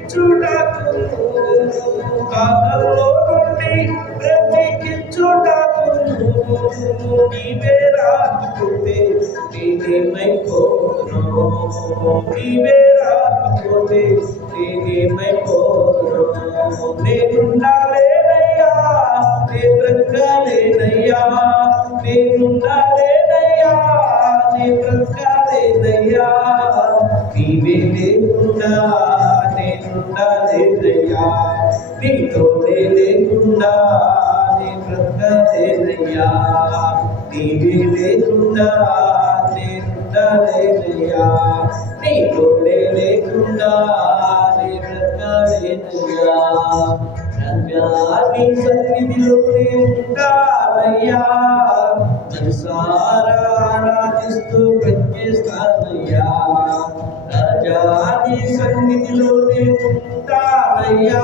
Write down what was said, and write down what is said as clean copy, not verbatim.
బ్రతికించుటకు కాకల్లో నుండి బ్రతికించుటకు నీవే రాకపోతే నేనేమైపోను నీవే రాకపోతే నేనేమైపోను నేనుండాలేనయ్యా నే బ్రతకాలేనయ్యా నేనుండాలేనయ్యా నే బ్రతకాలేనయ్యా నీవే లేకుండా నేనుండాలేనయ్యా నీతోనే లేకుండా నే బ్రతకాలేనయ్యా నీవే లేకుండా నేనుండాలేనయ్యా నీతోనే లేకుండా నే బ్రతకాలేనయ్యా రంగా నీ సన్నిధిలోనే ఉంటానయ్యా మనసారా ఆరాధిస్తూ బ్రతికేస్తానయ్యా రాజా నీ సన్నిధిలోనే ఉంటానయ్యా